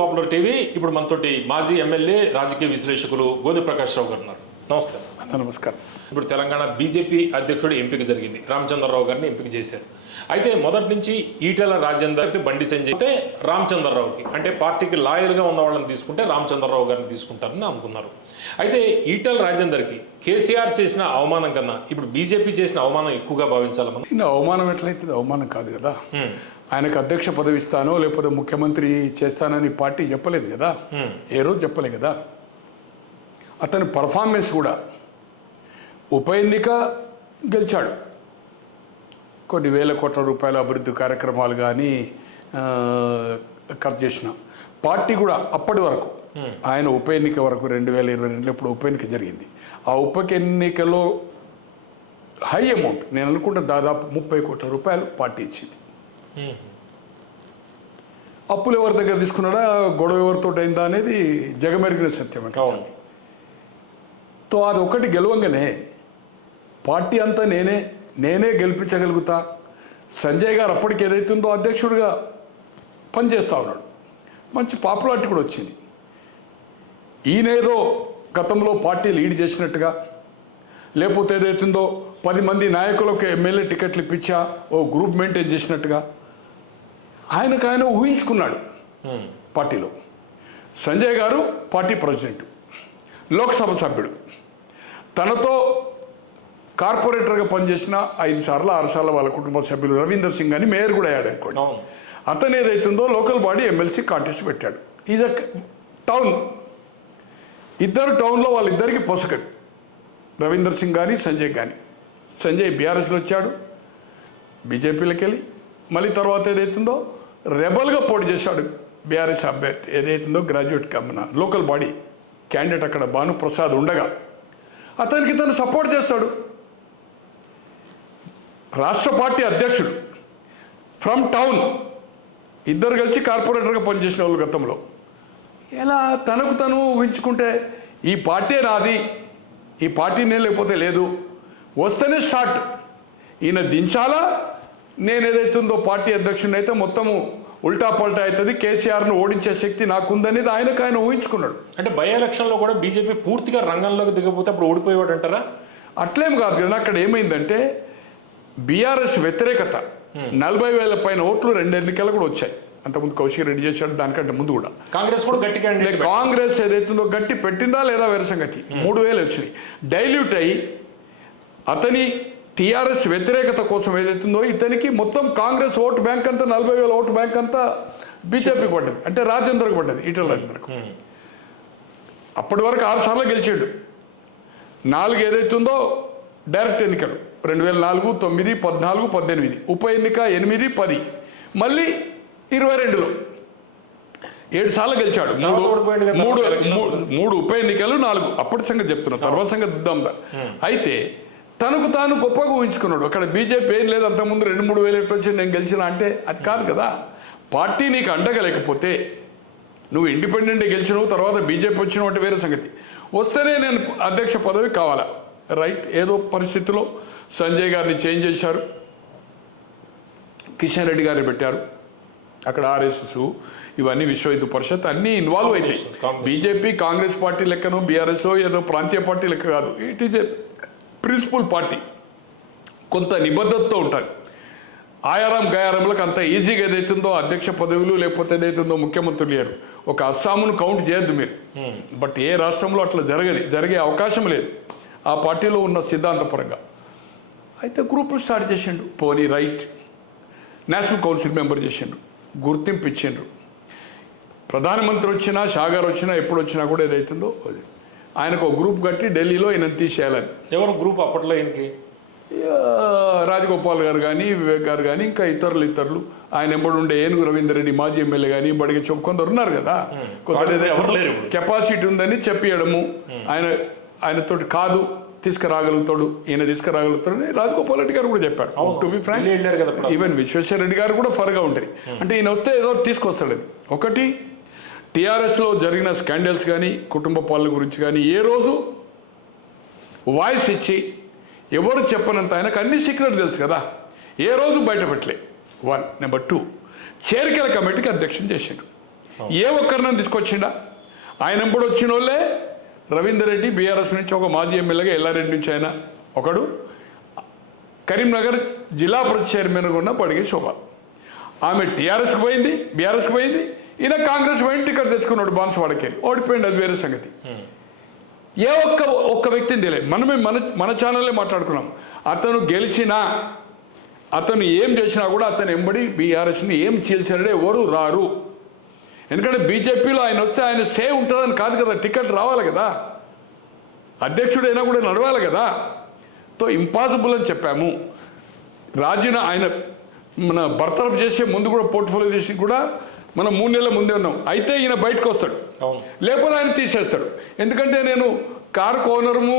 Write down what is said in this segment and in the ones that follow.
Popular TV ఇప్పుడు మనతోటి మాజీ ఎమ్మెల్యే రాజకీయ విశ్లేషకులు గోది ప్రకాష్ రావు గారు ఉన్నారు. నమస్తే. నమస్కారం. ఇప్పుడు తెలంగాణ బీజేపీ అధ్యక్షుడు ఎంపిక జరిగింది. రామచంద్రరావు గారిని ఎంపిక చేశారు. అయితే మొదటి నుంచి ఈటెల రాజేందర్ అయితే బండి సంజయ్ అయితే రామచంద్రరావుకి అంటే పార్టీకి లాయల్గా ఉన్న వాళ్ళని తీసుకుంటే రామచంద్రరావు గారిని తీసుకుంటారని అనుకున్నారు అయితే ఈటెల రాజేందర్కి కేసీఆర్ చేసిన అవమానం కన్నా ఇప్పుడు బీజేపీ చేసిన అవమానం ఎక్కువగా భావించాలి మనం ఈయన అవమానం ఎట్లయితే అవమానం కాదు కదా. ఆయనకు అధ్యక్ష పదవి ఇస్తానో లేకపోతే ముఖ్యమంత్రి చేస్తానని పార్టీ చెప్పలేదు కదా. ఏ రోజు చెప్పలే కదా? అతని పర్ఫార్మెన్స్ కూడా ఉప ఎన్నిక గెలిచాడు. కొన్ని వేల కోట్ల రూపాయల అభివృద్ధి కార్యక్రమాలు కానీ ఖర్చు చేసిన పార్టీ కూడా అప్పటి వరకు ఆయన ఉప ఎన్నిక వరకు రెండు వేల ఇరవై రెండులో ఇప్పుడు ఉప ఎన్నిక జరిగింది. ఆ ఉప ఎన్నికలో హై అమౌంట్ నేను అనుకుంటే దాదాపు ముప్పై కోట్ల రూపాయలు పార్టీ ఇచ్చింది. అప్పులు ఎవరి దగ్గర తీసుకున్నాడా? గొడవ ఎవరితో అయిందా అనేది జగమెరిగిన సత్యం అవును. తో అది ఒకటి గెలవంగానే పార్టీ అంతా నేనే నేనే గెలిపించగలుగుతా. సంజయ్ గారు అప్పటికి ఏదైతుందో అధ్యక్షుడిగా పనిచేస్తూ ఉన్నాడు. మంచి పాపులారిటీ కూడా వచ్చింది. ఈయనేదో గతంలో పార్టీ లీడ్ చేసినట్టుగా లేకపోతే ఏదైతుందో పది మంది నాయకులకు ఎమ్మెల్యే టికెట్లు ఇప్పించా ఓ గ్రూప్ మెయింటైన్ చేసినట్టుగా ఆయనకు ఆయన ఊహించుకున్నాడు. పార్టీలో. సంజయ్ గారు పార్టీ ప్రెసిడెంట్ లోక్సభ సభ్యుడు. తనతో కార్పొరేటర్గా పనిచేసిన ఐదు సార్లు ఆరు సార్లు వాళ్ళ కుటుంబ సభ్యులు రవీందర్ సింగ్ అని మేయర్ కూడా అయ్యాడు అనుకోండి. అతను ఏదైతుందో లోకల్ బాడీ ఎమ్మెల్సీ కాంటెస్ట్ పెట్టాడు. Is a town. ఇద్దరు టౌన్లో వాళ్ళిద్దరికి పొసగడు రవీందర్ సింగ్ కానీ సంజయ్ కానీ సంజయ్ బీఆర్ఎస్లో వచ్చాడు. బీజేపీలోకి వెళ్ళి మళ్ళీ తర్వాత ఏదైతుందో రెబల్గా పోటీ చేశాడు బీఆర్ఎస్ అభ్యర్థి. ఏదైతుందో గ్రాడ్యుయేట్ కమ్మన. లోకల్ బాడీ క్యాండిడేట్ అక్కడ భానుప్రసాద్ ఉండగా అతనికి తను సపోర్ట్ చేస్తాడు. రాష్ట్ర పార్టీ అధ్యక్షుడు ఫ్రమ్ టౌన్ ఇద్దరు కలిసి కార్పొరేటర్గా పనిచేసిన వాళ్ళు గతంలో. ఎలా తనకు తను ఊహించుకుంటే ఈ పార్టీ నాది ఈ పార్టీనే లేకపోతే లేదు వస్తేనే స్టార్ట్ ఈయన దించాలా? నేను ఏదైతుందో పార్టీ అధ్యక్షుడిని అయితే మొత్తము ఉల్టా పల్టా అవుతుంది. కేసీఆర్ను ఓడించే శక్తి నాకుందనేది ఆయనకు ఆయన ఊహించుకున్నాడు. అంటే బై ఎలక్షన్లో కూడా బీజేపీ పూర్తిగా రంగంలోకి దిగపోతే అప్పుడు ఓడిపోయేవాడు అంటారా అట్లేం కాదు కదా అక్కడ ఏమైందంటే బీఆర్ఎస్ వ్యతిరేకత నలభై వేల పైన ఓట్లు రెండు ఎన్నికలు కూడా వచ్చాయి. అంతకుముందు కౌశిక్ రెడ్డి చేశాడు దానికంటే ముందు కూడా. కాంగ్రెస్ కూడా గట్టి కాంగ్రెస్ ఏదైతుందో గట్టి పెట్టిందా లేదా వేరే సంగతి. మూడు వేలు వచ్చినాయి. డైల్యూట్ అయ్యి అతని టీఆర్ఎస్ వ్యతిరేకత కోసం ఏదైతుందో ఇతనికి మొత్తం కాంగ్రెస్ ఓటు బ్యాంక్ అంతా నలభై వేల ఓటు బ్యాంక్ అంతా బీజేపీకి పడ్డది అంటే రాజేంద్రకు పడ్డది ఈటల రాజేంద్రకు. అప్పటి వరకు ఆరు సార్లు గెలిచాడు. నాలుగు ఏదైతుందో డైరెక్ట్ ఎన్నికలు. రెండు వేల నాలుగు తొమ్మిది పద్నాలుగు పద్దెనిమిది. ఉప ఎన్నిక ఎనిమిది పది. మళ్ళీ ఇరవై రెండులో ఏడు సార్లు గెలిచాడు. మూడు మూడు ఉప ఎన్నికలు నాలుగు. అప్పటి సంగతి చెప్తున్నా తర్వాత సంగతి చూద్దాం దా. అయితే తనకు తాను గొప్పగా ఊహించుకున్నాడు. అక్కడ బీజేపీ ఏం లేదు అంతకుముందు రెండు మూడు వేలు వచ్చి నేను గెలిచిన అంటే అది కాదు కదా. పార్టీ నీకు అండగా లేకపోతే నువ్వు ఇండిపెండెంట్ గెలిచినావు తర్వాత బీజేపీ వచ్చినావు అంటే వేరే సంగతి. వస్తేనే నేను అధ్యక్ష పదవి కావాలా? రైట్ ఏదో పరిస్థితిలో సంజయ్ గారిని చేంజ్ చేశారు. కిషన్ రెడ్డి గారిని పెట్టారు. అక్కడ ఆర్ఎస్ఎస్ ఇవన్నీ విశ్వ హిందూ పరిషత్ అన్నీ ఇన్వాల్వ్ అవుతాయి. బీజేపీ కాంగ్రెస్ పార్టీ లెక్కను బీఆర్ఎస్ ఏదో ప్రాంతీయ పార్టీ లెక్క కాదు. It is a principle party కొంత నిబద్ధతతో ఉంటారు. ఆయారం గయారంలకు అంత ఈజీగా ఏదైతుందో అధ్యక్ష పదవులు లేకపోతే ఏదైతుందో ముఖ్యమంత్రులు లేరు. ఒక అస్సామును కౌంట్ చేయొద్దు మీరు. బట్ ఏ రాష్ట్రంలో అట్లా జరగదు జరిగే అవకాశం లేదు. ఆ పార్టీలో ఉన్న సిద్ధాంతపరంగా. అయితే గ్రూపులు స్టార్ట్ చేసిండు. పోనీ రైట్. నేషనల్ కౌన్సిల్ మెంబర్ చేసిండు. గుర్తింపు ఇచ్చిండ్రు. ప్రధానమంత్రి వచ్చినా షాగారు వచ్చినా ఎప్పుడు వచ్చినా కూడా ఏదైతుందో అది. ఆయనకు ఒక గ్రూప్ కట్టి ఢిల్లీలో ఈయన తీసేయాలని. ఎవరు గ్రూప్ అప్పట్లో ఈయనకి? రాజగోపాల్ గారు కానీ వివేక్ గారు కానీ ఇంకా ఇతరులు ఇతరులు. ఆయన ఎంబడి ఉండే ఏనుగు రవీందర్ రెడ్డి మాజీ ఎమ్మెల్యే కానీ బడికి చెప్పు కొందరు ఉన్నారు కదా. వాళ్ళు ఎవరు లేరు ఇప్పుడు. కెపాసిటీ ఉందని చెప్పియడము. ఆయన ఆయనతోటి కాదు తీసుకురాగలుగుతాడు ఈయన తీసుకురాగలుగుతాడు అని రాజగోపాల్ రెడ్డి గారు కూడా చెప్పారు. To be frank. Even Vishweshwar Reddy గారు కూడా ఫర్గా ఉంటుంది అంటే ఈయన వస్తే ఏదో తీసుకొస్తాడు. ఒకటి టీఆర్ఎస్లో జరిగిన స్కాండల్స్ కానీ కుటుంబ పాలన గురించి కానీ ఏ రోజు వాయిస్ ఇచ్చి ఎవరు చెప్పనంత ఆయనకు అన్ని సీక్రెట్ తెలుసు కదా. ఏ రోజు బయటపెట్టలే. వన్. Number two. చేరికల కమిటీకి అధ్యక్షం చేశాడు ఏ ఒక్కరినైనా తీసుకొచ్చిండా? ఆయన ఎంబడి వచ్చిన వాళ్ళే రవీందర్ రెడ్డి బీఆర్ఎస్ నుంచి ఒక మాజీ ఎమ్మెల్యేగా ఎల్లారెడ్డి నుంచి ఆయన ఒకడు. కరీంనగర్ జిల్లా పరిషత్ చైర్మన్గా ఉన్న బడిగే శోభ. ఆమె టీఆర్ఎస్కి పోయింది బీఆర్ఎస్కి పోయింది. ఈయన కాంగ్రెస్ పోయింది టికెట్ తెచ్చుకున్నాడు బాన్సవాడకి. ఓడిపోయింది అది వేరే సంగతి. ఏ ఒక్క ఒక్క వ్యక్తిని తెలియదు. మనమే మన మన ఛానల్లే మాట్లాడుకున్నాం. అతను గెలిచినా అతను ఏం చేసినా కూడా అతను ఎంబడి బీఆర్ఎస్ని ఏం చీల్చాడే ఎవరు రారు. ఎందుకంటే బీజేపీలో ఆయన వస్తే ఆయన సే ఉంటుందని కాదు కదా టికెట్ రావాలి కదా. అధ్యక్షుడైనా కూడా నడవాలి కదా. తో ఇంపాసిబుల్ అని చెప్పాము. రాజీనా ఆయన మన బర్తరఫ్ చేసే ముందు కూడా పోర్ట్ఫోలియో చేసి కూడా మనం మూడు నెలల ముందే ఉన్నాం. అయితే ఈయన బయటకు వస్తాడు. అవును. లేకపోతే ఆయన తీసేస్తాడు. ఎందుకంటే నేను కారు ఓనరము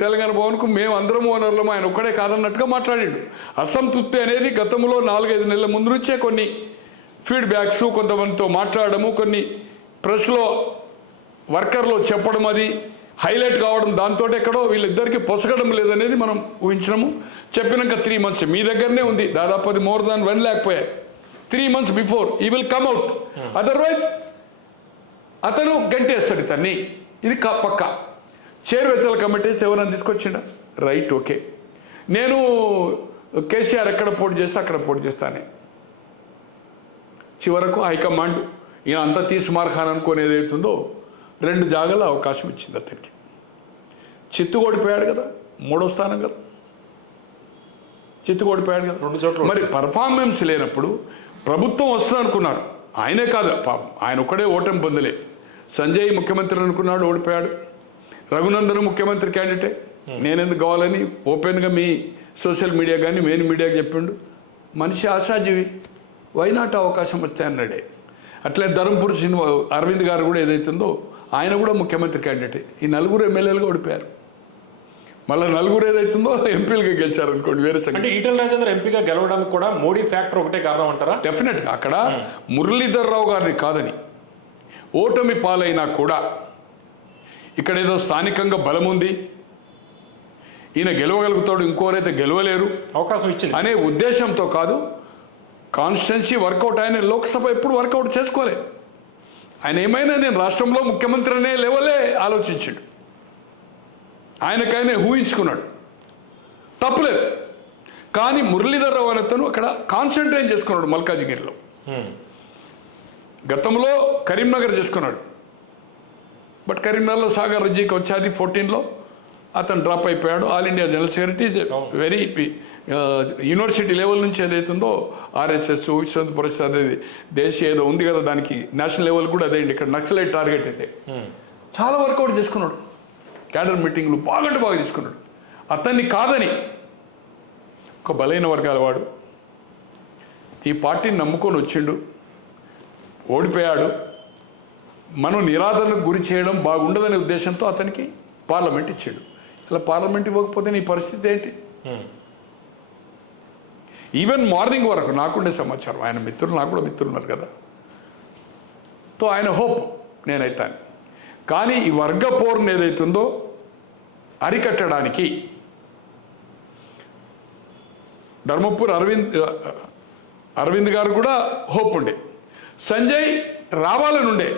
తెలంగాణ భవన్కు మేము అందరం ఓనర్లము ఆయన ఒక్కడే కాదన్నట్టుగా మాట్లాడిండు. అసంతృప్తి అనేది గతంలో నాలుగైదు నెలల ముందు నుంచే కొన్ని ఫీడ్బ్యాక్స్ కొంతమందితో మాట్లాడము కొన్ని ప్రెస్లో వర్కర్లో చెప్పడం అది హైలైట్ కావడం దాంతో ఎక్కడో వీళ్ళిద్దరికి పొసగడం లేదనేది మనం ఊహించినాము. చెప్పినాక త్రీ మంత్స్ మీ దగ్గరనే ఉంది. దాదాపు అది మోర్ దాన్ వన్ లేకపోయాయి త్రీ మంత్స్ బిఫోర్ ఈ విల్ కమ్ అవుట్ అదర్వైజ్ అతను గంటేస్తాడు ఇతన్ని. ఇది పక్క. చేరువేతల కమిటీస్ ఎవరైనా తీసుకొచ్చిండ? రైట్ ఓకే నేను కేసీఆర్ ఎక్కడ పోటీ చేస్తే అక్కడ పోటీ చేస్తానే. చివరకు హైకమాండ్ ఈయన అంతా తీసి మార్ఖాన్ అనుకోని ఏదైతుందో రెండు జాగాల అవకాశం ఇచ్చింది అతనికి. చిత్తు ఓడిపోయాడు కదా మూడో స్థానం కదా. చిత్తు ఓడిపోయాడు కదా. రెండు చోట్ల మరి పర్ఫార్మెన్స్ లేనప్పుడు ప్రభుత్వం వస్తుంది అనుకున్నారు ఆయనే కాదు పాపం ఆయన ఒక్కడే ఓటమి పొందలే. సంజయ్ ముఖ్యమంత్రి అనుకున్నాడు ఓడిపోయాడు. రఘునందన్ ముఖ్యమంత్రి క్యాండిడేటే. నేనెందుకు కావాలని ఓపెన్గా మీ సోషల్ మీడియా కానీ మెయిన్ మీడియాకి చెప్పిండు. మనిషి ఆశాజీవి వైనాట్ అవకాశం వస్తే అన్నాడే. అట్లే ధర్మపురి సినిమా అరవింద్ గారు కూడా ఏదైతుందో ఆయన కూడా ముఖ్యమంత్రి క్యాండిడేటే. ఈ నలుగురు ఎమ్మెల్యేలుగా ఓడిపోయారు. మళ్ళీ నలుగురు ఏదైతుందో ఎంపీలుగా గెలిచారు అనుకోండి వేరే అంటే ఈటల రాజేందర్ ఎంపీగా గెలవడానికి కూడా మోడీ ఫ్యాక్టర్ ఒకటే కారణం అంటారా? డెఫినెట్గా అక్కడ మురళీధర్ రావు గారిని కాదని ఓటమి పాలైనా కూడా ఇక్కడ ఏదో స్థానికంగా బలం ఉంది. ఈయన గెలవగలుగుతాడు ఇంకోరైతే గెలవలేరు అవకాశం ఇచ్చింది. అనే ఉద్దేశంతో కాదు కాన్స్టిట్యున్సీ వర్కౌట్ ఆయన లోక్సభ ఎప్పుడు వర్కౌట్ చేసుకోలే. ఆయన ఏమైనా నేను రాష్ట్రంలో ముఖ్యమంత్రి అనే లెవెలే ఆలోచించాడు. ఆయనకైనా ఊహించుకున్నాడు. తప్పులేదు. కానీ మురళీధర్ రావు అనే అతను అక్కడ కాన్సన్ట్రేట్ చేసుకున్నాడు మల్కాజిగిరిలో. గతంలో కరీంనగర్ చేసుకున్నాడు. బట్ కరీంనగర్లో సాగర్ రజ్జీకి వచ్చేది ఫోర్టీన్లో. అతను డ్రాప్ అయిపోయాడు. All India general secretary. Very university level నుంచి ఏదైతుందో ఆర్ఎస్ఎస్ విశ్వ పరిషత్ అనేది దేశీయ ఏదో ఉంది కదా దానికి. నేషనల్ లెవెల్ కూడా అదే ఇక్కడ నక్సలైట్ టార్గెట్ అయితే. చాలా వర్కౌట్ చేసుకున్నాడు. క్యాడర్ మీటింగ్లు బాగా అంటే బాగా తీసుకున్నాడు. అతన్ని కాదని ఒక బలైన వర్గాల వాడు ఈ పార్టీని నమ్ముకొని వచ్చిండు. ఓడిపోయాడు. మనం నిరాదరణకు గురి చేయడం బాగుండదనే ఉద్దేశంతో అతనికి పార్లమెంట్ ఇచ్చాడు. ఇలా పార్లమెంట్ ఇవ్వకపోతే నీ పరిస్థితి ఏంటి. ఈవెన్ మార్నింగ్ వరకు నాకుండే సమాచారం ఆయన మిత్రులు నాకు కూడా మిత్రులు ఉన్నారు కదా. తో ఆయన హోప్ నేనైతాను. కానీ ఈ వర్గ పోరుని ఏదైతుందో అరికట్టడానికి ధర్మపూర్ అరవింద్ అరవింద్ గారు కూడా హోప్ ఉండే. సంజయ్ రావాలని ఉండే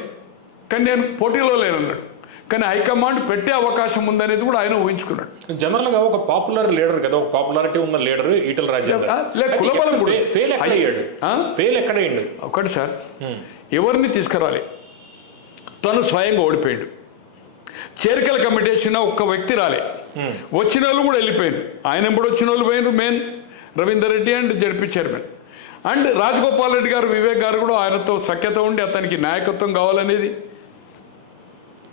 కానీ నేను పోటీలో లేనన్నాడు. కానీ హైకమాండ్ పెట్టే అవకాశం ఉందనేది కూడా ఆయన ఊహించుకున్నాడు. జనరల్గా ఒక పాపులర్ లీడర్ కదా ఒక పాపులారిటీ ఉన్న లీడర్ ఈటల రాజేందర్. ఫెయిల్ ఎక్కడ అయ్యాడు? ఫెయిల్ ఎక్కడ అయ్యాడు? ఒకటి సార్. ఎవరిని తీసుకురాలి? తను స్వయంగా ఓడిపోయాడు. చేరికల కమిటీ వేసిన ఒక్క వ్యక్తి రాలే. హ్మ్. వచ్చిన వాళ్ళు కూడా వెళ్ళిపోయారు. ఆయన ఎప్పుడు వచ్చిన వాళ్ళు పోయినారు main Ravinder Reddy and ZP chairman. And Rajagopal Reddy గారు వివేక్ గారు కూడా ఆయనతో సఖ్యత ఉండి అతనికి నాయకత్వం కావాలనేది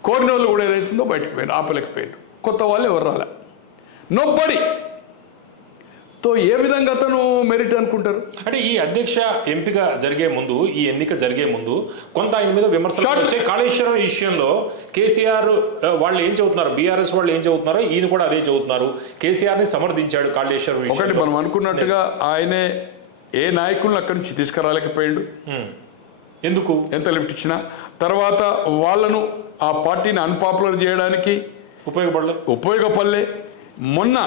కోరిన వాళ్ళు కూడా ఏదైతుందో బయటకు పోయారు ఆపలేకపోయారు కొత్త వాళ్ళు ఎవరు రాలే. నొబ్బడి తో ఏ విధంగా అతను మెరిట్ అనుకుంటారు? అంటే ఈ అధ్యక్ష ఎంపిక జరిగే ముందు ఈ ఎన్నిక జరిగే ముందు కొంత ఆయన మీద విమర్శలు. వచ్చాయి. కాళేశ్వరం విషయంలో కేసీఆర్ వాళ్ళు ఏం చెబుతున్నారు? బీఆర్ఎస్ వాళ్ళు ఏం చెబుతున్నారో ఈయన కూడా అదే చెబుతున్నారు. కేసీఆర్ని సమర్థించాడు కాళేశ్వరం ఒకటి మనం అనుకున్నట్టుగా ఆయనే ఏ నాయకులను అక్కడి నుంచి తీసుకురాలేకపోయాడు. ఎందుకు? ఎంత లిఫ్ట్ ఇచ్చినా. తర్వాత వాళ్ళను ఆ పార్టీని అన్పాపులర్ చేయడానికి ఉపయోగపడలేదు ఉపయోగపడలే. మొన్న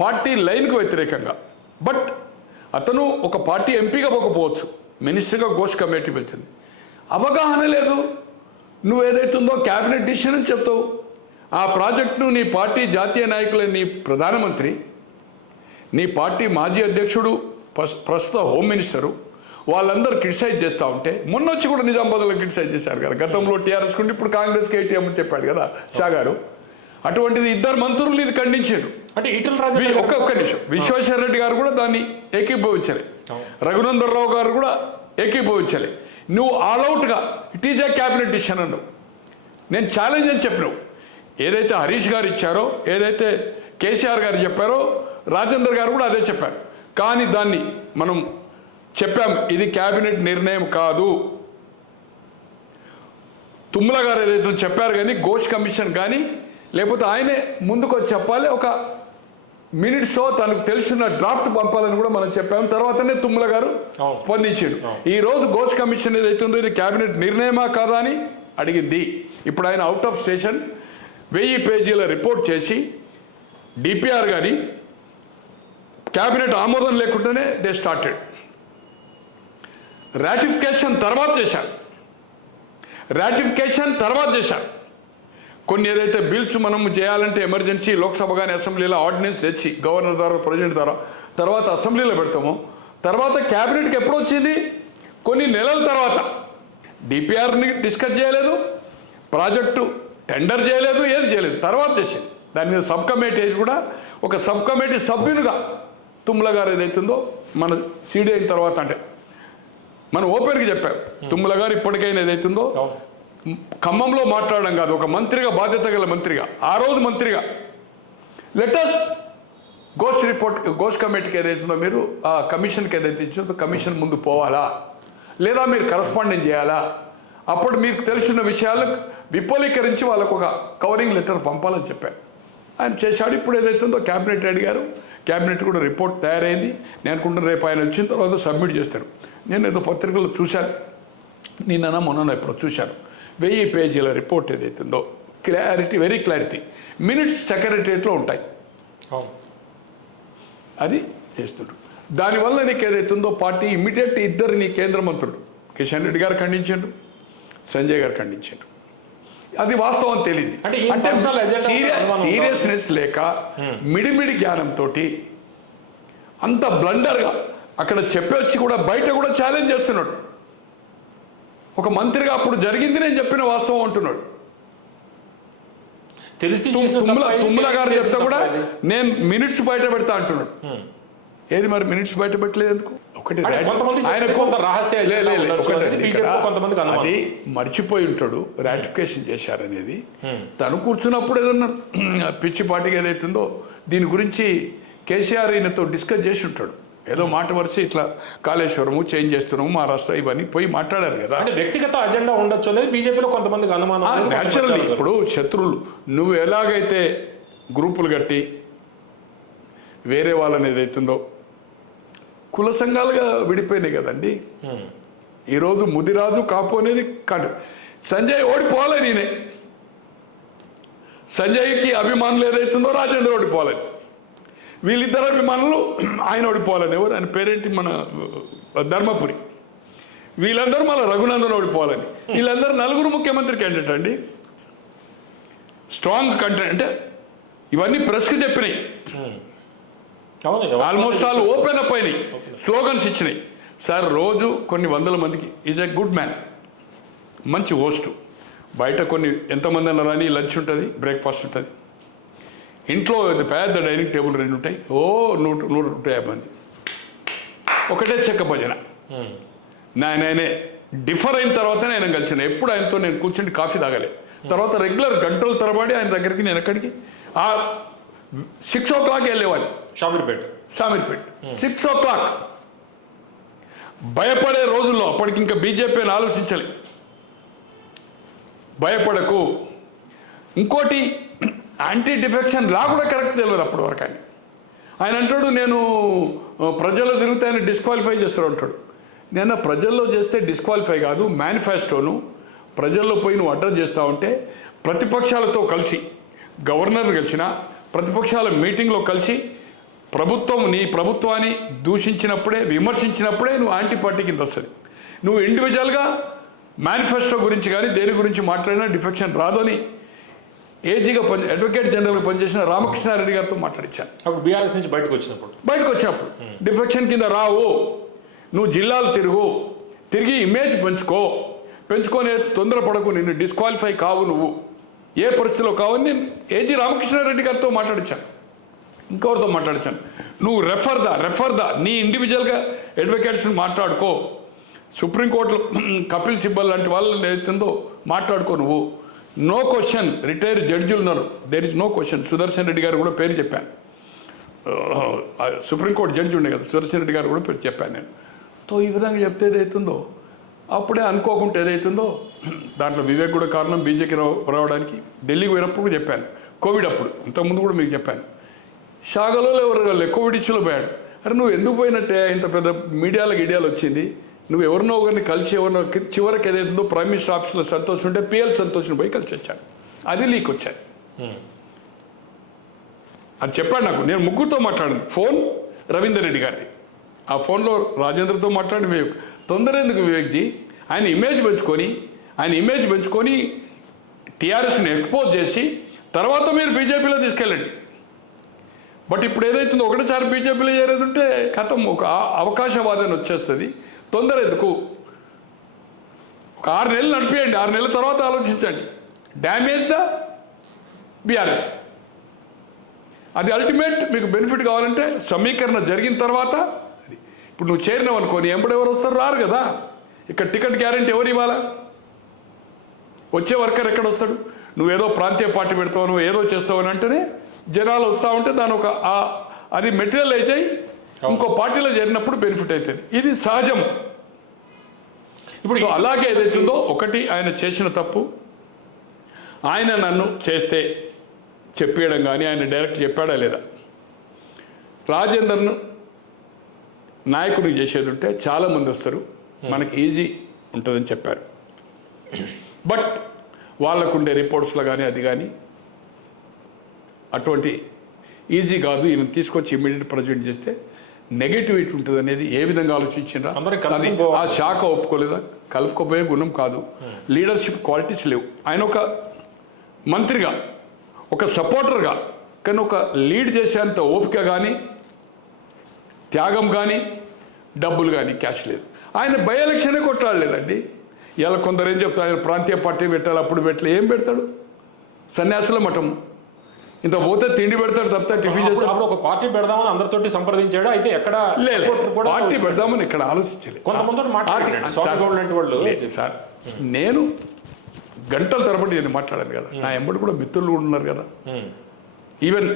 పార్టీ లైన్కు వ్యతిరేకంగా. బట్ అతను ఒక పార్టీ ఎంపీగా పోకపోవచ్చు. మినిస్టర్గా ఘోష్ కమిటీ పెంచింది అవగాహన లేదు. నువ్వు ఏదైతుందో క్యాబినెట్ డిసిషన్ అని చెప్తావు. ఆ ప్రాజెక్టును నీ పార్టీ జాతీయ నాయకులైన నీ ప్రధానమంత్రి నీ పార్టీ మాజీ అధ్యక్షుడు ప్రస్- ప్రస్తుత హోమ్ మినిస్టరు వాళ్ళందరూ క్రిటిసైజ్ చేస్తూ ఉంటే మొన్న వచ్చి కూడా నిజామాబాద్లో క్రిటిసైజ్ చేశారు కదా. గతంలో టీఆర్ఎస్ కుండి ఇప్పుడు కాంగ్రెస్కి ఏటీఎం అని చెప్పాడు కదా షా గారు. అటువంటిది ఇద్దరు మంత్రులు ఇది ఖండించాడు అంటే ఈటల రాజేందర్ ఒక్క ఒక్క నిమిషం. విశ్వేశ్వర రెడ్డి గారు కూడా దాన్ని ఏకీభవించలే. రఘునందర్ రావు గారు కూడా ఏకీభవించలే. నువ్వు ఆల్అవుట్గా it is a cabinet decision అన్నావు. నేను ఛాలెంజ్ అని చెప్పినావు. ఏదైతే హరీష్ గారు ఇచ్చారో ఏదైతే కేసీఆర్ గారు చెప్పారో రాజేందర్ గారు కూడా అదే చెప్పారు. కానీ దాన్ని మనం చెప్పాం ఇది క్యాబినెట్ నిర్ణయం కాదు. తుమ్మల గారు ఏదైతే చెప్పారు కానీ ఘోష్ కమిషన్ కానీ లేకపోతే ఆయనే ముందుకు వచ్చి చెప్పాలి ఒక మినిట్స్లో తనకు తెలిసిన డ్రాఫ్ట్ పంపాలని కూడా మనం చెప్పాము తర్వాతనే తుమ్మల గారు. స్పందించాడు. ఈ రోజు ఘోష్ కమిషన్ ఏదైతే ఉందో ఇది క్యాబినెట్ నిర్ణయమా కాదా అని అడిగింది. ఇప్పుడు ఆయన అవుట్ ఆఫ్ స్టేషన్ వెయ్యి పేజీల రిపోర్ట్ చేసి డిపిఆర్ కానీ క్యాబినెట్ ఆమోదం లేకుండానే దే స్టార్టెడ్ రాటిఫికేషన్ తర్వాత చేశారు. రాటిఫికేషన్ తర్వాత చేశారు. కొన్ని ఏదైతే బిల్స్ మనం చేయాలంటే ఎమర్జెన్సీ లోక్సభ కానీ అసెంబ్లీలో ఆర్డినెన్స్ తెచ్చి గవర్నర్ ద్వారా ప్రెసిడెంట్ ద్వారా తర్వాత అసెంబ్లీలో పెడతాము. తర్వాత క్యాబినెట్కి ఎప్పుడు వచ్చింది? కొన్ని నెలల తర్వాత. డిపిఆర్ని డిస్కస్ చేయలేదు. ప్రాజెక్టు టెండర్ చేయలేదు ఏది చేయలేదు. తర్వాత చేసింది. దాని మీద సబ్ కమిటీ కూడా ఒక సబ్ కమిటీ సభ్యునిగా తుమ్మల గారు ఏదైతుందో మన సీడీ అయిన తర్వాత అంటే మనం ఓపెన్గా చెప్పారు. తుమ్మల గారు ఇప్పటికైనా ఏదైతుందో ఖమ్మంలో మాట్లాడడం కాదు ఒక మంత్రిగా బాధ్యత గల మంత్రిగా ఆ రోజు మంత్రిగా. లెటస్ గోష్ రిపోర్ట్ గోష్ కమిటీకి ఏదైతుందో మీరు ఆ కమిషన్కి ఏదైతే ఇచ్చిందో కమిషన్ ముందు పోవాలా? లేదా మీరు కరస్పాండింగ్ చేయాలా? అప్పుడు మీకు తెలిసిన విషయాలు విపులీకరించి వాళ్ళకు ఒక కవరింగ్ లెటర్ పంపాలని చెప్పాను ఆయన చేశాడు. ఇప్పుడు ఏదైతుందో క్యాబినెట్ అడిగారు క్యాబినెట్ కూడా రిపోర్ట్ తయారైంది. నేను అనుకుంటున్నా రేపు ఆయన వచ్చిన తర్వాత సబ్మిట్ చేస్తారు. నేను ఏదో పత్రికలో చూశాను. నిన్న మొన్న ఎప్పుడో చూశాను. వెయ్యి పేజీల రిపోర్ట్ ఏదైతుందో క్లారిటీ వెరీ క్లారిటీ మినిట్స్ సెక్రటరియట్లో ఉంటాయి. అది చేస్తుడు. దానివల్ల నీకు ఏదైతుందో పార్టీ ఇమ్మీడియట్ ఇద్దరు నీ కేంద్ర మంత్రులు కిషన్ రెడ్డి గారు ఖండించారు సంజయ్ గారు ఖండించారు అది వాస్తవం తెలియదు అంటే? సీరియస్నెస్ లేక మిడిమిడి జ్ఞానంతో అంత బ్లండర్గా అక్కడ చెప్పొచ్చి కూడా బయట కూడా ఛాలెంజ్ చేస్తున్నాడు. ఒక మంత్రిగా అప్పుడు జరిగింది నేను చెప్పిన వాస్తవం అంటున్నాడు తెలిసి తుమ్మల గారు చెప్తే కూడా. నేను మినిట్స్ బయట పెడతా అంటున్నాడు. ఏది మరి మినిట్స్ బయట పెట్టలేదు ఎందుకు ఒకటి. అది మర్చిపోయి ఉంటాడు రాటిఫికేషన్ చేశారనేది. తను కూర్చున్నప్పుడు ఏదన్నా పిచ్చి పాటికి ఏదైతుందో దీని గురించి కేసీఆర్ ఈయనతో డిస్కస్ చేసి ఉంటాడు ఏదో మాట వరిసి ఇట్లా కాళేశ్వరము చేంజ్ చేస్తున్నాము మహారాష్ట్ర ఇవన్నీ పోయి మాట్లాడారు కదా. అంటే వ్యక్తిగత అజెండా ఉండొచ్చు అనేది బీజేపీలో కొంతమందికి అనుమానం అనేది కొంత న్యాచురల్ ప్రచారం ఇప్పుడు శత్రువులు నువ్వు ఎలాగైతే గ్రూపులు కట్టి వేరే వాళ్ళని ఏదైతుందో కుల సంఘాలుగా విడిపోయినాయి కదండి. ఈరోజు ముదిరాజు కాపు అనేది కాదు. సంజయ్ ఓడిపోవాలి నేనే. సంజయ్కి అభిమానులు ఏదైతుందో రాజేంద్ర ఓడిపోవాలని వీళ్ళిద్దరు అభిమానులు ఆయన ఓడిపోవాలని ఎవరు ఆయన పేరేంటి? మన ధర్మపురి. వీళ్ళందరూ మళ్ళీ రఘునందన్ ఓడిపోవాలని. వీళ్ళందరూ నలుగురు ముఖ్యమంత్రి క్యాండిడేట్ అండి. స్ట్రాంగ్ కంటెంట్ అంటే ఇవన్నీ ప్రెస్కి చెప్పినాయి ఆల్మోస్ట్ ఆల్ ఓపెన్ అప్ అయినాయి. స్లోగన్స్ ఇచ్చినాయి. సార్ రోజు కొన్ని వందల మందికి ఈజ్ ఎ గుడ్ మ్యాన్ మంచి హోస్ట్ బయట కొన్ని ఎంతమంది అన్నా రాని లంచ్ ఉంటుంది బ్రేక్ఫాస్ట్ ఉంటుంది. ఇంట్లో పెద్ద డైనింగ్ టేబుల్ రెండు ఉంటాయి. ఓ నూట నూట నూట యాభై మంది. ఒకటే చెక్క భజన. నేనే. డిఫర్ అయిన తర్వాత నేను కలిసిన ఎప్పుడు ఆయనతో నేను కూర్చుని కాఫీ తాగలే. తర్వాత రెగ్యులర్ గంటల తరబడి ఆయన దగ్గరికి నేను ఎక్కడికి? ఆ సిక్స్ ఓ క్లాక్ వెళ్ళేవాడిని. షామీర్పేట. షామీర్పేట్. Six o'clock. భయపడే రోజుల్లో అప్పటికి ఇంకా బీజేపీని ఆలోచించాలి. భయపడకు. ఇంకోటి యాంటీ డిఫెక్షన్ లా కూడా కరెక్ట్ తెలియదు అప్పటి వరకు ఆయన. ఆయన అంటాడు నేను ప్రజలు ప్రజల్లో తిరిగితే ఆయన డిస్క్వాలిఫై చేస్తాడు అంటాడు. నేను ప్రజల్లో చేస్తే డిస్క్వాలిఫై కాదు మేనిఫెస్టోను ప్రజల్లో పోయి నువ్వు అడ్రస్ చేస్తూ ఉంటే ప్రతిపక్షాలతో కలిసి గవర్నర్ కలిసిన ప్రతిపక్షాల మీటింగ్లో కలిసి ప్రభుత్వం నీ ప్రభుత్వాన్ని దూషించినప్పుడే విమర్శించినప్పుడే నువ్వు యాంటీ పార్టీ కింద వస్తుంది నువ్వు ఇండివిజువల్గా మేనిఫెస్టో గురించి కానీ దేని గురించి మాట్లాడినా డిఫెక్షన్ రాదని ఏజీగా పని అడ్వకేట్ జనరల్గా పనిచేసిన రామకృష్ణారెడ్డి గారితో మాట్లాడించాను అప్పుడు బీఆర్ఎస్ నుంచి బయటకు వచ్చినప్పుడు? బయటకు వచ్చినప్పుడు డిఫెక్షన్ కింద రావు నువ్వు జిల్లాలు తిరుగు తిరిగి ఇమేజ్ పెంచుకో. పెంచుకొని తొందరపడకు నిన్ను డిస్క్వాలిఫై కావు నువ్వు. ఏ పరిస్థితిలో కావని నేను ఏజీ రామకృష్ణారెడ్డి గారితో మాట్లాడించాను ఇంకొకరితో మాట్లాడించాను నువ్వు రెఫర్ దా రెఫర్ దా. నీ ఇండివిజువల్గా అడ్వకేట్స్ని మాట్లాడుకో. సుప్రీంకోర్టులో కపిల్ సిబ్బల్ లాంటి వాళ్ళు ఏదైతుందో మాట్లాడుకో నువ్వు. నో క్వశ్చన్ రిటైర్ జడ్జిలు ఉన్నారు. There is no question Sudarshan Reddy గారు కూడా పేరు చెప్పాను. Uh, uh, సుప్రీంకోర్టు జడ్జి ఉండే కదా సుదర్శన్ రెడ్డి గారు కూడా పేరు చెప్పాను నేను. తో ఈ విధంగా చెప్తే ఏదైతుందో అప్పుడే అనుకోకుండా ఏదైతుందో దాంట్లో వివేక్ కూడా కారణం బీజేపీ రావడానికి ఢిల్లీకి పోయినప్పుడు కూడా చెప్పాను. కోవిడ్ అప్పుడు ఇంతకుముందు కూడా మీకు చెప్పాను. షాగలో ఎవరు కోవిడ్ ఇచ్చులో పోయాడు. అరే నువ్వు ఎందుకు పోయినట్టే? ఇంత పెద్ద మీడియాలో గిడియాలు వచ్చింది. నువ్వు ఎవరినో ఒకరిని కలిసి ఎవరినో చివరికి ఏదైతుందో ప్రైమ్ మినిస్టర్ ఆఫీస్లో సంతోషం ఉంటే పిఎల్ సంతోషం పోయి కలిసి వచ్చాను అది లీక్ వచ్చాను అది చెప్పాడు నాకు. నేను ముగ్గురుతో మాట్లాడాను. ఫోన్ రవీందర్ రెడ్డి గారిది. ఆ ఫోన్లో రాజేంద్రతో మాట్లాడి వివేక్. తొందర ఎందుకు వివేక్జీ? ఆయన ఇమేజ్ పెంచుకొని ఆయన ఇమేజ్ పెంచుకొని టీఆర్ఎస్ని ఎక్స్పోజ్ చేసి తర్వాత మీరు బీజేపీలో తీసుకెళ్ళండి. బట్ ఇప్పుడు ఏదైతుందో ఒకటేసారి బీజేపీలో చేరేది ఉంటే కథం ఒక ఆ- అవకాశవాదం వచ్చేస్తుంది. తొందర ఎందుకు? ఒక ఆరు నెలలు నడిపేయండి ఆరు నెలల తర్వాత ఆలోచించండి. డ్యామేజ్ ద బీఆర్ఎస్ అది అల్టిమేట్ మీకు బెనిఫిట్ కావాలంటే సమీకరణ జరిగిన తర్వాత ఇప్పుడు నువ్వు చేరినావు అనుకోని ఎంబడి ఎవరు వస్తారు? రారు కదా. ఇక్కడ టికెట్ గ్యారెంటీ ఎవరు ఇవ్వాలా? వచ్చే వర్కర్ ఎక్కడ వస్తాడు? నువ్వేదో ప్రాంతీయ పార్టీ పెడతావు నువ్వు ఏదో చేస్తావు అని అంటేనే జనాలు వస్తూ ఉంటే దాని ఒక అది మెటీరియల్ అయితే ఇంకో పార్టీలో చేరినప్పుడు బెనిఫిట్ అవుతుంది ఇది సహజం. ఇప్పుడు అలాగే ఏదైతుందో ఒకటి ఆయన చేసిన తప్పు ఆయన నన్ను చేస్తే చెప్పేయడం కానీ ఆయన డైరెక్ట్ చెప్పాడా లేదా? రాజేందర్ను నాయకుడిని చేసేది ఉంటే చాలామంది వస్తారు. మనకి ఈజీ ఉంటుందని చెప్పారు. బట్ వాళ్ళకుండే రిపోర్ట్స్లో కానీ అది కానీ అటువంటి ఈజీ కాదు. ఈయన తీసుకొచ్చి ఇమీడియట్ ప్రజెంట్ చేస్తే నెగటివిటీ ఉంటుంది అనేది ఏ విధంగా పోవాలి. ఆ శాఖ ఒప్పుకోలేదా? కలుపుకోపోయే గుణం కాదు. లీడర్షిప్ క్వాలిటీస్ లేవు. ఆయన ఒక మంత్రిగా ఒక సపోర్టర్గా కానీ ఒక లీడ్ చేసేంత ఓపిక కానీ త్యాగం కానీ డబ్బులు కానీ క్యాష్ లేదు. ఆయన బై ఎలక్షనే కొట్టాడలేదండి ఇలా కొందరు ఏం చెప్తారు? ఆయన ప్రాంతీయ పార్టీ పెట్టాలి అప్పుడు పెట్టలే. ఏం పెడతాడు? సన్యాసుల మఠం. ఇంత పోతే తిండి పెడతాడు తప్పితే టిఫిన్ చేస్తాడు. ఒక పార్టీ పెడదామని అందరితోటి సంప్రదించాడు. అయితే ఎక్కడ పార్టీ. పెడదామని ఇక్కడ ఆలోచించలేదు. కొంతమందితో మాట్లాడాడు. వాళ్ళు సార్ నేను గంటల తరబడి నేను మాట్లాడాను కదా. నా ఎంబడి కూడా మిత్రులు కూడా ఉన్నారు కదా. ఈవెన్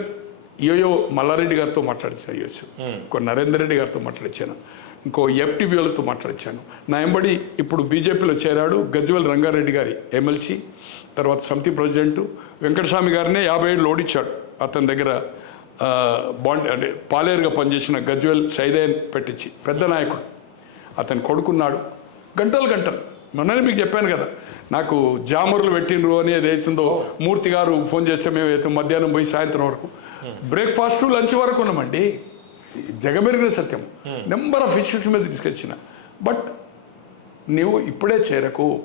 యోయో మల్లారెడ్డి గారితో మాట్లాడించిన Hmm. ఇంకో నరేందర్ రెడ్డి గారితో మాట్లాడించాను ఇంకో ఎఫ్టీబీలతో మాట్లాడించాను నా ఎంబడి ఇప్పుడు బీజేపీలో చేరాడు గజ్వెల్ రంగారెడ్డి గారి ఎమ్మెల్సీ. తర్వాత సమితి ప్రెసిడెంట్ వెంకటస్వామి గారినే యాభై ఏళ్ళు ఓడించాడు అతని దగ్గర బాండ్ అంటే పాలేరుగా పనిచేసిన గజ్వెల్ సైదయన్ పెట్టించి పెద్ద నాయకుడు. అతని కొడుకున్నాడు. గంటలు గంటలు. మొన్ననే మీకు చెప్పాను కదా నాకు జామర్లు పెట్టిండ్రు అని ఏదైతుందో మూర్తి గారు ఫోన్ చేస్తే మేము అయితే మధ్యాహ్నం పోయి సాయంత్రం వరకు. బ్రేక్ఫాస్ట్ లంచ్ వరకు ఉన్నామండి. జగమెరిగిన సత్యం. నెంబర్ ఆఫ్ ఇష్యూస్ మీద తీసుకొచ్చిన. బట్ నీవు ఇప్పుడే చేరకు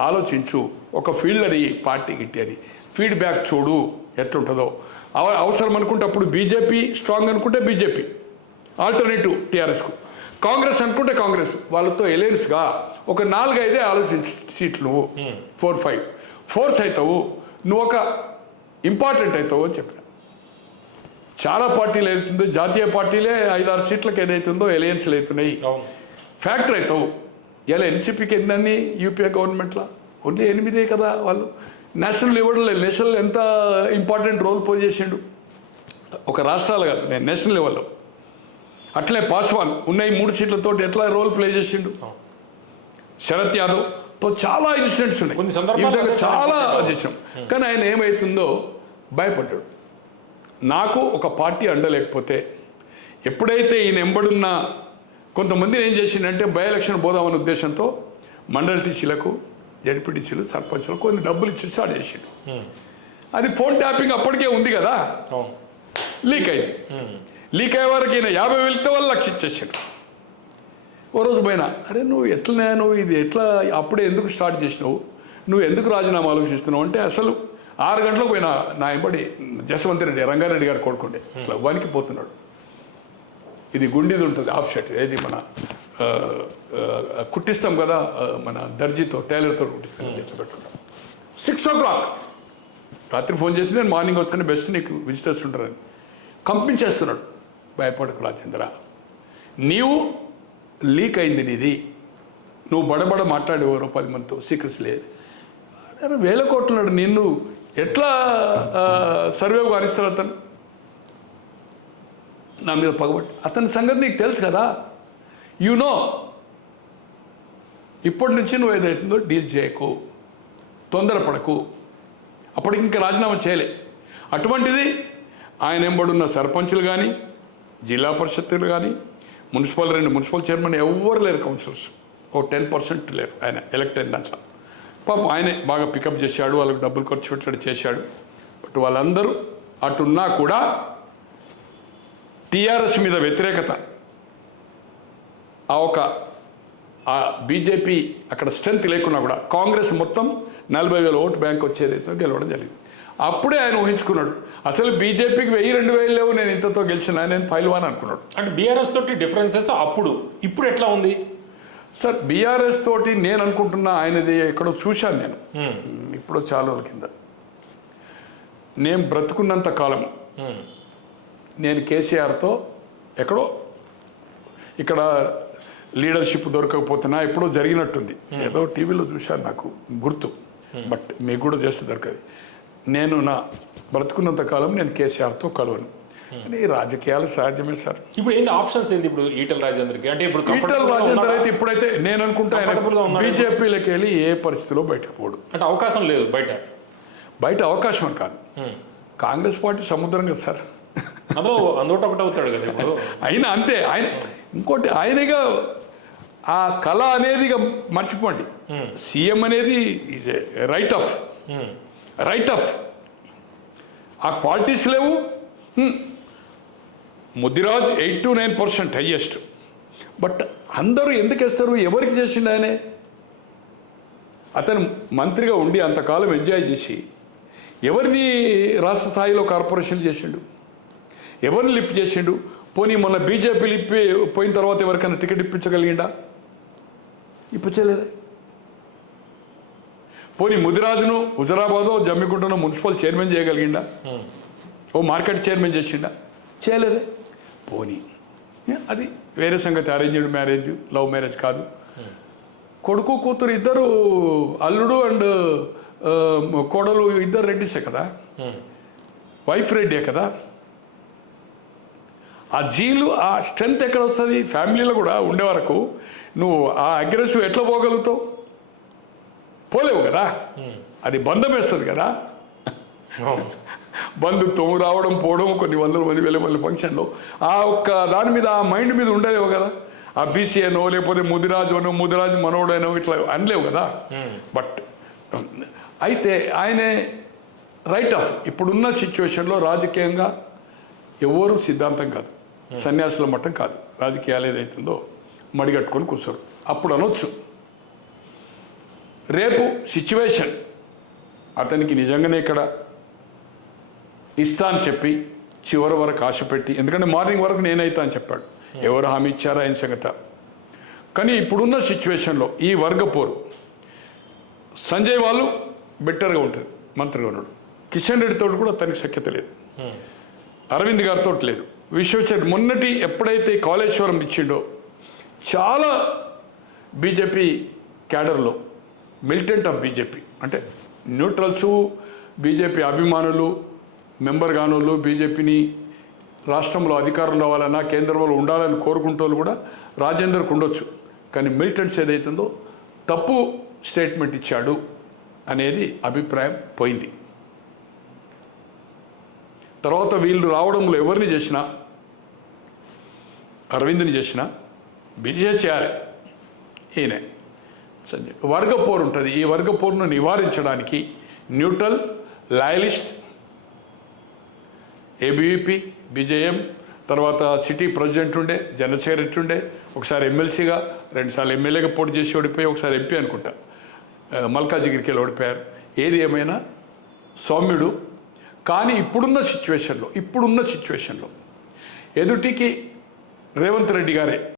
ఆలోచించు. ఒక ఫీల్డర్ అయ్యి పార్టీ గిట్టి అని ఫీడ్బ్యాక్ చూడు ఎట్లుంటుందో. అవ- అవసరం అనుకుంటే అప్పుడు బీజేపీ స్ట్రాంగ్ అనుకుంటే బీజేపీ. ఆల్టర్నేటివ్ టీఆర్ఎస్కు. కాంగ్రెస్ అనుకుంటే కాంగ్రెస్. వాళ్ళతో ఎలయన్స్గా ఒక నాలుగైదే ఆలోచించి సీట్లు నువ్వు. ఫోర్ ఫైవ్ ఫోర్స్ అవుతావు నువ్వు ఒక ఇంపార్టెంట్ అవుతావు అని చెప్పిన. చాలా పార్టీలు ఏదైతుందో జాతీయ పార్టీలే ఐదారు సీట్లకు ఏదైతుందో ఎలయన్స్లు అవుతున్నాయి. ఫ్యాక్టర్ అవుతావు ఇలా ఎన్సీపీకి ఎన్ని యూపీఏ గవర్నమెంట్లో? ఓన్లీ ఎనిమిదే కదా వాళ్ళు. నేషనల్ లెవెల్ నేషనల్ ఎంత ఇంపార్టెంట్ రోల్ ప్లే చేసిండు? ఒక రాష్ట్రాలు కాదు నేను నేషనల్ లెవెల్లో అట్లే పాస్వాన్ ఉన్న ఈ మూడు సీట్లతో ఎట్లా రోల్ ప్లే చేసిండు? శరత్ యాదవ్తో చాలా ఇన్సిడెంట్స్ ఉన్నాయి. చాలా చాలా చేసాం కానీ ఆయన ఏమవుతుందో భయపడ్డాడు. నాకు ఒక పార్టీ అండలేకపోతే ఎప్పుడైతే ఈయన ఎంబడున్న కొంతమంది ఏం చేసిండంటే బై ఎలక్షన్ పోదామనే ఉద్దేశంతో మండల టీసీలకు జడ్పీటీసీలు సర్పంచ్లకు కొన్ని డబ్బులు ఇచ్చి స్టార్ట్ చేసిండు. అది ఫోన్ ట్యాపింగ్ అప్పటికే ఉంది కదా? లీక్ అయింది. ఉమ్, లీక్ అయ్యే వరకు ఈయన యాభై వెళ్తే వాళ్ళు లక్ష ఇచ్చేసాడు. ఓ రోజు పోయినా అరే నువ్వు ఎట్లనే నువ్వు ఇది ఎట్లా అప్పుడే ఎందుకు స్టార్ట్ చేసినావు? నువ్వు ఎందుకు రాజీనామా ఆలోచిస్తున్నావు? అంటే అసలు ఆరు గంటలకు పోయినా నా ఎంబడి జస్వంత్ రెడ్డి రంగారెడ్డి గారు కొడుకుండే ఇట్లా వనికి పోతున్నాడు. ఇది గుండిది ఉంటుంది ఆఫ్ షర్ట్ ఏది మన కుట్టిస్తాం కదా మన దర్జీతో టైలర్తో కుట్టిస్తాం తెచ్చి సిక్స్ ఓ క్లాక్ రాత్రి ఫోన్ చేసి నేను మార్నింగ్ వస్తాను బెస్ట్ నీకు విజిటర్స్ ఉంటారని. కంపించేస్తున్నాడు. భయపడకు రాజేంద్ర. నీవు లీక్ అయింది నీది. నువ్వు బడబడ మాట్లాడేవారు పది మందితో సీక్రెట్స్ లేదు. వేల కోట్లున్నాడు నిన్ను. ఎట్లా సర్వే వారిస్తారు అతను? నా మీద పగబట్టి. అతని సంగతి నీకు తెలుసు కదా. యు నో ఇప్పటి నుంచి నువ్వు ఏదైతుందో డీల్ చేయకు తొందరపడకు. అప్పటికి ఇంకా రాజీనామా చేయలే. అటువంటిది ఆయన ఎంబడున్న సర్పంచ్లు కానీ జిల్లా పరిషత్తులు కానీ మున్సిపల్ రెండు మున్సిపల్ చైర్మన్ ఎవ్వరు లేరు కౌన్సిలర్స్. ఓ టెన్ పర్సెంట్ లేరు. ఆయన ఎలక్ట్ అయిన దాంట్లో. పాపం ఆయనే బాగా పికప్ చేశాడు వాళ్ళకి డబ్బులు ఖర్చు పెట్టాడు చేశాడు. బట్ వాళ్ళందరూ అటున్నా కూడా టీఆర్ఎస్ మీద వ్యతిరేకత. ఆ ఒక ఆ బీజేపీ అక్కడ స్ట్రెంత్ లేకున్నా కూడా కాంగ్రెస్ మొత్తం నలభై వేల ఓటు బ్యాంక్ వచ్చేదైతే గెలవడం జరిగింది. అప్పుడే ఆయన ఊహించుకున్నాడు అసలు బీజేపీకి వెయ్యి రెండు వేలు లేవు నేను ఇంతతో గెలిచిన నేను పైల్వాన్ అనుకున్నాడు. అంటే బీఆర్ఎస్ తోటి డిఫరెన్సెస్ అప్పుడు ఇప్పుడు ఎట్లా ఉంది? సార్ బీఆర్ఎస్ తోటి నేను అనుకుంటున్నా ఆయనది ఎక్కడో చూశాను నేను. ఇప్పుడు చాలా రోజుల కింద. నేను బ్రతుకున్నంత కాలం. నేను కేసీఆర్తో ఎక్కడో ఇక్కడ లీడర్షిప్ దొరకకపోతున్నా ఎప్పుడో జరిగినట్టుంది. ఏదో టీవీలో చూశాను నాకు గుర్తు. బట్ మీకు కూడా చేస్తే దొరకదు. నేను నా బ్రతుకున్నంత కాలం నేను కేసీఆర్తో కలవను. కానీ ఈ రాజకీయాలు సహజమే సార్. ఇప్పుడు ఏంది ఆప్షన్స్ ఏంది ఇప్పుడు ఈటల రాజేందర్కి? అంటే ఇప్పుడు ఈటల రాజేందర్? అయితే ఇప్పుడైతే నేను అనుకుంటా? బీజేపీలోకి వెళ్ళి ఏ పరిస్థితిలో బయటకు పోడు. అంటే అవకాశం లేదు బయట. బయట అవకాశం అని కాదు. కాంగ్రెస్ పార్టీ సముద్రం కదా సార్. అందులో అందులో ఒకటి అవుతాడు కదా ఇప్పుడు. అయినా అంతే. ఆయన ఇంకోటి ఆయనగా ఆ కళ అనేది ఇక మర్చిపోండి. సీఎం అనేది రైట్ ఆఫ్. రైట్ ఆఫ్ ఆ క్వాలిటీస్ లేవు. హ్మ్. Mudiraj eight to nine percent highest but అందరూ ఎందుకు వేస్తారు? ఎవరికి చేసిండు ఆయనే? అతను మంత్రిగా ఉండి అంతకాలం ఎంజాయ్ చేసి ఎవరిని రాష్ట్ర స్థాయిలో కార్పొరేషన్ చేసిండు? ఎవరిని లిఫ్ట్ చేసిండు? పోనీ మొన్న బీజేపీ లిప్పి పోయిన తర్వాత ఎవరికైనా టికెట్ ఇప్పించగలిగిండా? ఇప్పించలేదే పోనీ ముదిరాజును హుజరాబాదో జమ్మిగుంటను మున్సిపల్ చైర్మన్ చేయగలిగిండా? హ్మ్. ఓ మార్కెట్ చైర్మన్ చేసిండా? చేయలేదే. పోనీ. అది వేరే సంగతి. అరేంజ్డ్ మ్యారేజ్ లవ్ మ్యారేజ్ కాదు. కొడుకు కూతురు ఇద్దరు అల్లుడు అండ్ కోడలు ఇద్దరు రెడ్డిసే కదా? హ్మ్. వైఫ్ రెడ్డే కదా? ఆ జీలు ఆ స్ట్రెంత్ ఎక్కడ వస్తుంది? ఫ్యామిలీలో కూడా ఉండే వరకు నువ్వు ఆ అగ్రెసివ్ ఎట్లా పోగలుగుతావు? పోలేవు కదా? అది బంధం వేస్తుంది కదా. బంధుత్వం రావడం పోవడం కొన్ని వందల మంది వేల మంది ఫంక్షన్లో. ఆ ఒక్క దాని మీద ఆ మైండ్ మీద ఉండలేవు కదా? ఆ బీసీ అనో లేకపోతే ముదిరాజు అనో ముదిరాజు మనోడనో ఇట్లా అనలేవు కదా? బట్ అయితే ఆయనే రైట్ ఆఫ్. ఇప్పుడున్న సిచ్యువేషన్లో రాజకీయంగా ఎవరు సిద్ధాంతం కాదు. సన్యాసుల మట్టం కాదు. రాజకీయాలు ఏదైతుందో మడిగట్టుకొని కూర్చోరు. అప్పుడు అనొచ్చు. రేపు సిచ్యువేషన్ అతనికి నిజంగానే ఇక్కడ ఇస్తా అని చెప్పి చివరి వరకు ఆశ పెట్టి ఎందుకంటే మార్నింగ్ వరకు నేనైతా అని చెప్పాడు. ఎవరు హామీ ఇచ్చారా ఆయన సంగత? కానీ ఇప్పుడున్న సిచ్యువేషన్లో ఈ వర్గపోరు సంజయ్ వాళ్ళు బెటర్గా ఉంటుంది మంత్రిగా ఉన్నాడు. కిషన్ రెడ్డితో కూడా తనకి సఖ్యత లేదు. అరవింద్ గారితో లేదు. విశ్వచర్ మొన్నటి ఎప్పుడైతే కాళేశ్వరం ఇచ్చిండో చాలా బీజేపీ క్యాడర్లో మిలిటెంట్ ఆఫ్ బీజేపీ అంటే న్యూట్రల్సు బీజేపీ అభిమానులు మెంబర్ కానోళ్ళు బీజేపీని రాష్ట్రంలో అధికారం రావాలన్నా కేంద్రంలో ఉండాలని కోరుకుంటూ కూడా రాజేందర్కి ఉండొచ్చు. కానీ మిలిటెంట్స్ ఏదైతుందో తప్పు స్టేట్మెంట్ ఇచ్చాడు అనేది అభిప్రాయం పోయింది. తర్వాత వీళ్ళు రావడంలో ఎవరిని చేసినా అరవింద్ని చేసినా బిజీ చేయాలి. ఈయనే. సంజయ్ వర్గ పోరు ఉంటుంది. ఈ వర్గ పోరును నివారించడానికి న్యూట్రల్ లాయలిస్ట్ ఏబీవీపీ బీజేఎం తర్వాత సిటీ ప్రెసిడెంట్ ఉండే జనరల్ సెక్రటరీ ఉండే ఒకసారి ఎమ్మెల్సీగా రెండుసార్లు ఎమ్మెల్యేగా పోటీ చేసి ఓడిపోయి ఒకసారి ఎంపీ అనుకుంటా. మల్కాజిగిరికి వెళ్ళి ఓడిపోయారు. ఏది ఏమైనా సౌమ్యుడు. కానీ ఇప్పుడున్న సిచ్యువేషన్లో ఇప్పుడున్న సిచ్యువేషన్లో ఎదుటికి రేవంత్ రెడ్డి గారే